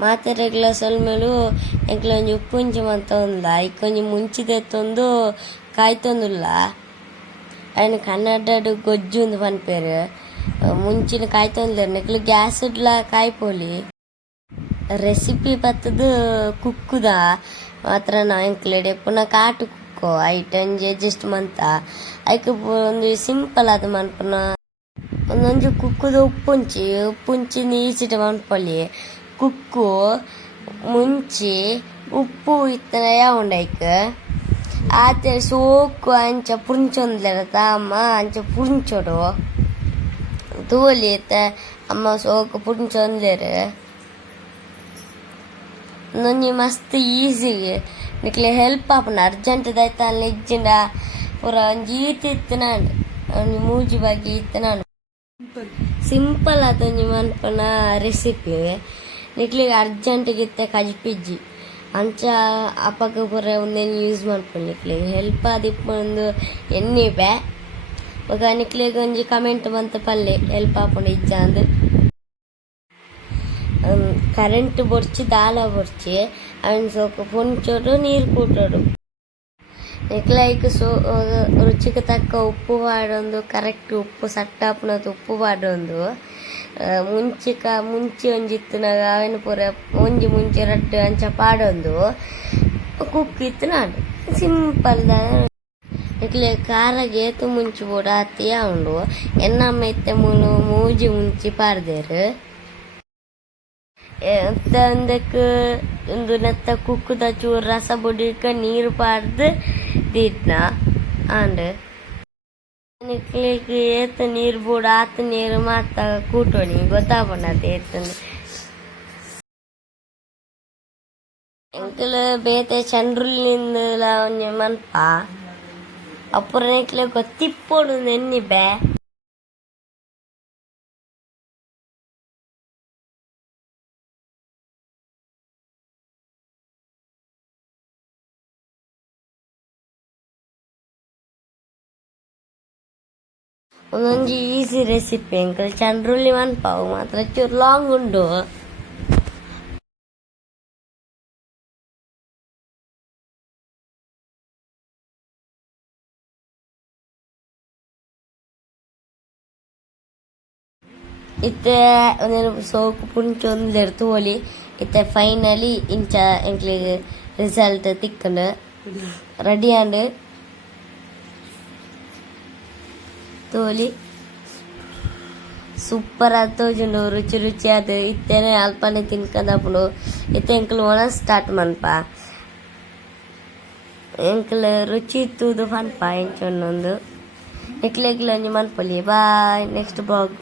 ಮಾತೆರೆ ಗ್ಲಾಸಲ್ ಮೇಲೂ ಎಂಕ್ಲೆ ಒಂಜಿ ಉಪ್ಪುಂಚಿ ಮಂತ ಉಂದ ಇಕ್ಕೊಂಜಿ ಮುಂಚಿದೆ ತೊಂದು ಕಾಯ್ತೊಂದುಲ್ಲ ಅಯ್ನ ಕನ್ನಡಡು ಗೊಜ್ಜು ಉಂದು ಪನ್ಪೇರು ಮುಂಚಿನ ಕಾಯ್ತೊಂದುಲ್ಲೇರು ನೆಕ್ಲು ಗ್ಯಾಸ್ ಇಡ್ಲ ಕಾಯ್ಪೋಲಿ ರೆಸಿಪಿ ಬತ್ತದು ಕುಕ್ಕುದ ಮಾತ್ರ ನಾ ಎಂಕ್ಲೆಡೆ ಪುನಃ ಕಾಟು ಕುಕ್ಕೋ ಐಟಂಜಿ ಅಡ್ಜಸ್ಟ್ ಮಂತ ಐಕ್ ಒಂದು ಸಿಂಪಲ್ ಆದ ಮನ್ಪುನ ಒಂದೊಂದು ಕುಕ್ಕುದ ಉಪ್ಪುಂಚಿ ನೀಚಿಟ ಮನ್ಪೊಲಿ ಕುಕ್ಕು ಮುಂಚಿ ಉಪ್ಪು ಇತ್ತನ ಉಂಡೈಕ್ ಆತ ಸೋಕು ಅಂಚ ಪುಂಚೊಂದ್ಲೆರತ ಅಮ್ಮ ಅಂಚ ಪುಂಚೊಡು ತೋಲಿ ಅಮ್ಮ ಸೋಕು ಪುಂಚೊಂದ್ಲೆರು ಒಂದೊಂಜಿ ಮಸ್ತ್ ಈಸಿ ನಿಕ್ಲೆ ಹೆಲ್ಪ್ ಆಪುಂಡು ಅರ್ಜೆಂಟ್ ದಾಯ್ತ ಅಲ್ಲಿ ಇಜ್ಜಿಂಡ ಪೂರ ಒಂಜಿ ಈತ ಇತ್ತನಾಂಡು ಒಂಜಿ ಮೂಜಿ ಬಗ್ಗೆ ಇತ್ತನಾಂಡು ಸಿಂಪಲ್ ಆತೊಂಜಿ ಮನ್ಪುನ ರೆಸಿಪಿ ನಿಕ್ಲಿಗೆ ಅರ್ಜೆಂಟ್ಗೆ ಇತ್ತೆ ಕಜ್ಪಿಜ್ಜಿ ಅಂಚ ಅಪ್ಪಗ ಪೂರ ಒಂದೇನು ಯೂಸ್ ಮನ್ಪುಂಡು ನಿಕ್ಲಿಗೆ ಹೆಲ್ಪ್ ಆದಿಪ್ಪುಂಡು ಎಣ್ಣೆ ಬೇ ಇವಾಗ ನಿಕ್ಲಿಗೆ ಒಂಜಿ ಕಮೆಂಟ್ ಬಂತ ಪಲ್ಲೆ ಹೆಲ್ಪ್ ಆಪುಂಡು ಇಜ್ಜ ಅಂದು ಕರೆಂಟ್ ಬೊಡ್ಚಿ ದಾಲ ಬೊಡ್ಚಿ ಅವನ್ ಸೋಕು ಪುಂಚೋಡು ನೀರು ಕೂಟೋಡು ನೆಕ್ಲೈಕ್ ರುಚಿಗೆ ತಕ್ಕ ಉಪ್ಪು ಪಾಡೊಂದು ಕರೆಕ್ಟ್ ಉಪ್ಪು ಸಟ್ಟಾಪುನದು ಉಪ್ಪು ಪಾಡೊಂದು ಮುಂಚಿ ಒಂಜಿತ್ತುನಾಗ ಅವನ ಪೂರ ಒಂಜಿ ಮುಂಚೆ ರಡ್ಡು ಅಂಚ ಪಾಡೊಂದು ಕುಕ್ ಇತ್ತುನಾಡು ಸಿಂಪಲ್ ನೆಕ್ಲೆ ಖಾರಗೆ ಏತು ಮುಂಚಿ ಬೋಡ ಹತ್ತಿಯ ಉಂಡು ಎನ್ನಮ್ಮ ಇತ್ತೆ ಮೂಜಿ ಮುಂಚಿ ಪಾಡ್ದೇರು ಒಂದಕ್ಕೆ ಒಂದು ನೆತ್ತ ಕುಕ್ಕುದ ಚೂರು ರಸ ಬುಡಿಕ ನೀರು ಪಾಡ್ದು ದೀಟ್ನ ಆಂಡ್ ನಿಕ್ಲಿಗೆ ಏತ ನೀರು ಬೋಡ ಆತ ನೀರು ಮಾತ ಕೂಟೋಣಿ ಗೊತ್ತಾಪಣ್ಣದ ಏತಂದು ಎಂಕಲ್ ಬೇತೆ ಚಂಡ್ರುಲಿಂದ ಒಂಜಿ ಮನ್ಪ ಅಪ್ಪುರ ನಿಕ್ಲೆ ಗೊತ್ತಿಪ್ಪೋಡು ನೆನ್ನಿ ಬೇ ಒಂದೊಂಜಿ ಈಸಿ ರೆಸಿಪಿ ಎಂಕಲ್ ಚಂಡ್ರುಳ್ಳಿ ಮನ್ಪಾವು ಮಾತ್ರ ಚೂರು ಲಾಂಗ್ ಉಂಡು ಇತ್ತೆ ಒಂದೇನು ಸೋಕು ಪುಂಚೊಂದು ತೋಲಿ ಇತ್ತೆ ಫೈನಲಿ ಇಂಚ ಎಂಕ್ಲಿಗೆ ರಿಸಲ್ಟ್ ತಿಕ್ಕಂಡು ರೆಡಿ ಆಂಡ್ ತೋಲಿ ಸೂಪರ್ ಆದ ತೋಜುಂಡು ರುಚಿ ಅದು ಇತ್ತೇನೆ ಅಲ್ಪನೆ ತಿನ್ಕಂದಪ್ಪುಂಡು ಇತ್ತೆ ಎಂಕಲ್ ಒಣ ಸ್ಟಾರ್ಟ್ ಮನ್ಪ ಎಂಕಲ್ ರುಚಿ ಇತ್ತುದು ಪನ್ಪ ಎಂಚೊಂದೊಂದು ನೆಕ್ಲೆಗ್ಲ ಒಂಜಿ ಮನ್ಪೊಲಿ ಬಾಯ್ ನೆಕ್ಸ್ಟ್ ಬ್ಲಾಗ್